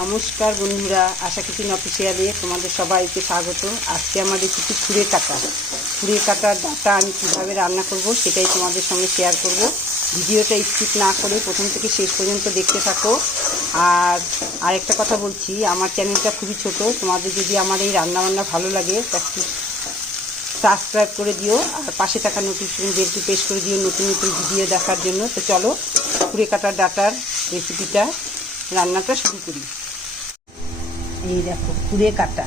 নমস্কার বন্ধুরা, আশা কিচেন অফিসিয়ালে তোমাদের সবাইকে স্বাগত। আজকে আমার রেসিপি খুঁড়ে কাটা। খুঁড়ে কাটার ডাটা আমি কীভাবে রান্না করব সেটাই তোমাদের সঙ্গে শেয়ার করব। ভিডিওটা স্কিপ না করে প্রথম থেকে শেষ পর্যন্ত দেখতে থাকো। আর আরেকটা কথা বলছি, আমার চ্যানেলটা খুবই ছোট, তোমাদের যদি আমার এই রান্নাবান্না ভালো লাগে, তা একটু সাবস্ক্রাইব করে দিও। আর পাশে থাকা নোটিফিকেশন বেলটি প্রেস করে দিও নতুন নতুন ভিডিও দেখার জন্য। তো চলো কুড়ে কাটার ডাটার রেসিপিটা রান্নাটা শুরু করি। এই দেখো কুড়ে কাটা।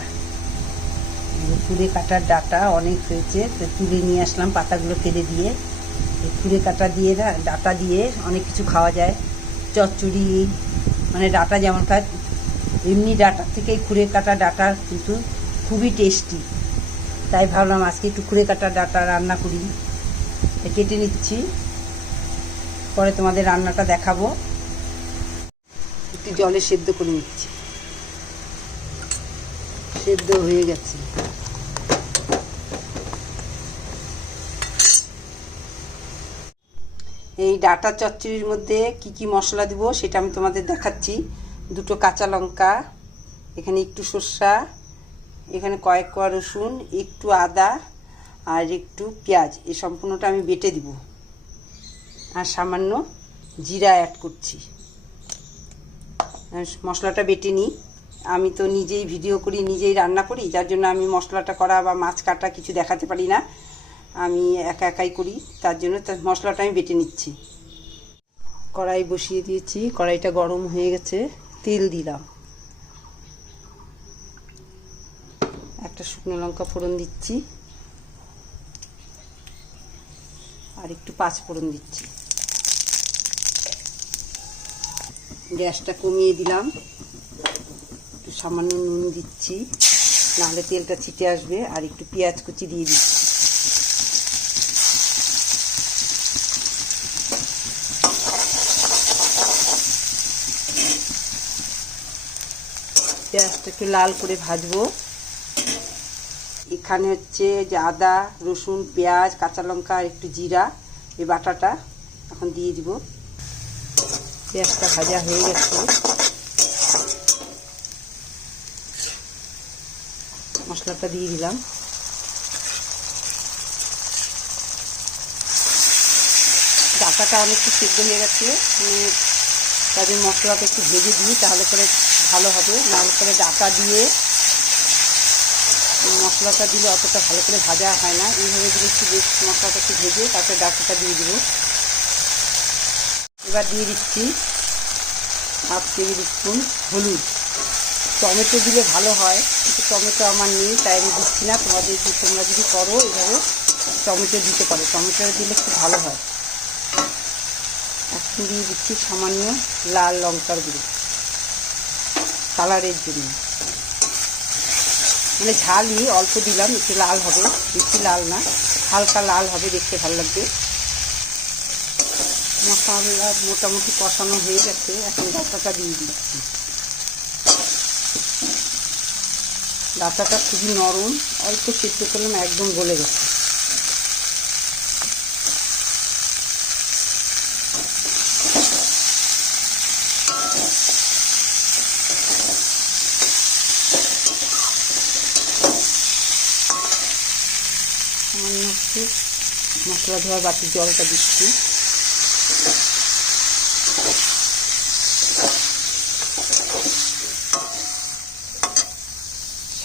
কুড়ে কাটার ডাটা অনেক হয়েছে, তো তুলে নিয়ে আসলাম পাতাগুলো ফেলে দিয়ে। কুড়ে কাটা দিয়ে ডাটা দিয়ে অনেক কিছু খাওয়া যায়। চচ্চড়ি মানে ডাটা যেমন খায়, এমনি ডাটার থেকে কুড়ে কাটা ডাটা কিন্তু খুবই টেস্টি। তাই ভাবলাম আজকে একটু কুড়ে কাটা ডাটা রান্না করি। কেটে নিচ্ছি। পরে তোমাদের রান্নাটা দেখাবো। একটু জলে সেদ্ধ করে নিচ্ছি। সেদ্ধ হয়ে গেছে। এই ডাটা চচ্চড়ির মধ্যে কি কি মশলা দিব সেটা আমি তোমাদের দেখাচ্ছি। দুটো কাঁচা লঙ্কা, এখানে একটু সর্ষা, এখানে কয়েক কোয়া রসুন, একটু আদা আর একটু পেঁয়াজ। এই সম্পূর্ণটা আমি বেটে দিব। আর সামান্য জিরা অ্যাড করছি। মশলাটা বেটে নিই। আমি তো নিজেই ভিডিও করি, নিজেই রান্না করি, যার জন্য আমি মশলাটা করা বা মাছ কাটা কিছু দেখাতে পারি না। আমি একা একাই করি, তার জন্য মশলাটা আমি বেটে নিচ্ছি। কড়াই বসিয়ে দিয়েছি, কড়াইটা গরম হয়ে গেছে, তেল দিলাম একটা শুকনো লঙ্কা ফোড়ন দিচ্ছি। আর একটু পাঁচ ফোড়ন দিচ্ছি। গ্যাসটা কমিয়ে দিলাম। সামান্য নুন দিচ্ছি। নাহলে তেলটা ছিটে আসবে, আর একটু পেঁয়াজ কুচি দিয়ে দিচ্ছি। পেঁয়াজটা একটু লাল করে ভাজবো। এখানে হচ্ছে যে আদা, রসুন, পেঁয়াজ, কাঁচা লঙ্কা আর একটু জিরা, এই বাটাটা এখন দিয়ে দিব। পেঁয়াজটা ভাজা হয়ে গেছে। মশলাটা দিয়ে দিলাম। ডাটাটা অনেকটা সেদ্ধ হয়ে গেছে। তাদের মশলাটা একটু ভেজে দিই, তাহলে করে ভালো হবে। নাহলে করে ডাটা দিয়ে মশলাটা দিলে অতটা ভালো করে ভাজা হয় না। এইভাবে দিলে একটু বেশ মশলাটা একটু ভেজে তারপরে ডাটাটা দিয়ে দিব। এবার দিয়ে দিচ্ছি হাফ টেবিল স্পুন হলুদ। টমেটো দিলে ভালো হয়। কিন্তু টমেটো আমার নেই, তাই আমি দিচ্ছি না। তোমাদের তোমরা যদি করো, এভাবে টমেটো দিতে পারো। টমেটো দিলে খুব ভালো হয়। এখন দিয়ে দিচ্ছি সামান্য লাল লঙ্কার গুঁড়ো। কালারের জন্য। মানে ঝালই অল্প দিলাম, একটু লাল হবে। বেশি লাল না, হালকা লাল হবে, দেখতে ভালো লাগবে। মশলা মোটামুটি কষানো হয়ে গেছে। এখন ডাটাটা দিয়ে দিচ্ছি। ডাটাটা খুবই নরম অল্প সিদ্ধ করলাম একদম গলে গেছে। মশলা ধোয়ার বাটি জলটা দিচ্ছি।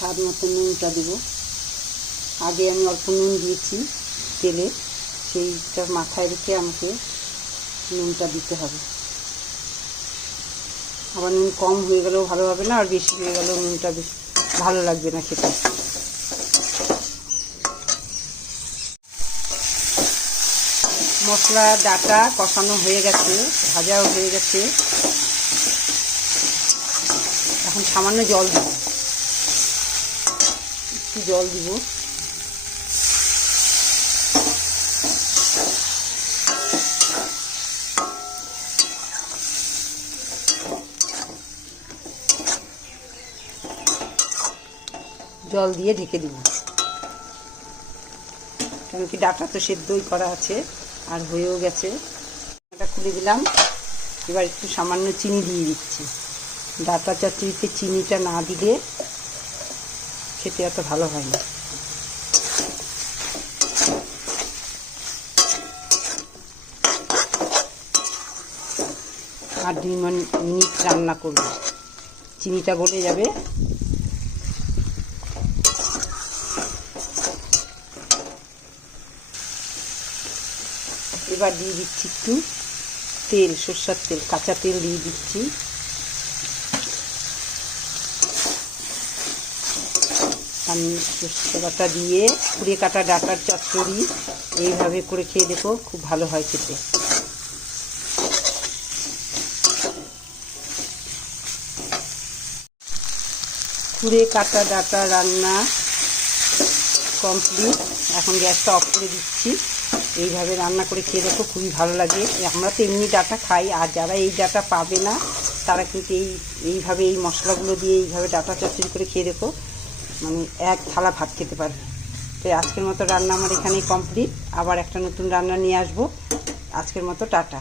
স্বাদ মতো নুনটা দেবো। আগে আমি অল্প নুন দিয়েছি তেলে, সেইটা মাথায় রেখে আমাকে নুনটা দিতে হবে। আবার নুন কম হয়ে গেলেও ভালো হবে না, আর বেশি হয়ে গেলেও নুনটা বেশ ভালো লাগবে না খেতে। মশলা, ডাটা কষানো হয়ে গেছে, ভাজাও হয়ে গেছে। এখন সামান্য জল দিব। একটু জল দিব। জল দিয়ে ঢেকে দিব। কারণ কি ডাটা তো সেদ্ধই করা আছে, আর হয়েও গেছে। এটা খুলে দিলাম। এবার একটু সামান্য চিনি দিয়ে দিচ্ছি। ডাটা চচ্চড়িতে চিনিটা না দিলে খেতে এত ভালো হয় না। আর দুই মিন- মিনিট রান্না করব। চিনিটা গলে যাবে। এবার দিয়ে দিচ্ছি একটু তেল, সর্ষার তেল, কাঁচা তেল দিয়ে দিচ্ছি। আমি বাটা দিয়ে কুড়িয়ে কাটা ডাটার চচ্চড়ি এইভাবে করে খেয়ে দেখো, খুব ভালো হয় খেতে। কুড়ে কাটা ডাটা রান্না কমপ্লিট এখন গ্যাসটা অফ করে দিচ্ছি। এইভাবে রান্না করে খেয়ে দেখো, খুবই ভালো লাগে। আমরা তো এমনি ডাটা খাই, আর যারা এই ডাটা পাবে না, তারা কিন্তু এই, এইভাবে এই মশলাগুলো দিয়ে এইভাবে ডাটা চচ্চড়ি করে খেয়ে দেখো। মানে এক থালা ভাত খেতে পারবে। তো আজকের মতো রান্না আমার এখানেই কমপ্লিট আবার একটা নতুন রান্না নিয়ে আসব। আজকের মতো টাটা।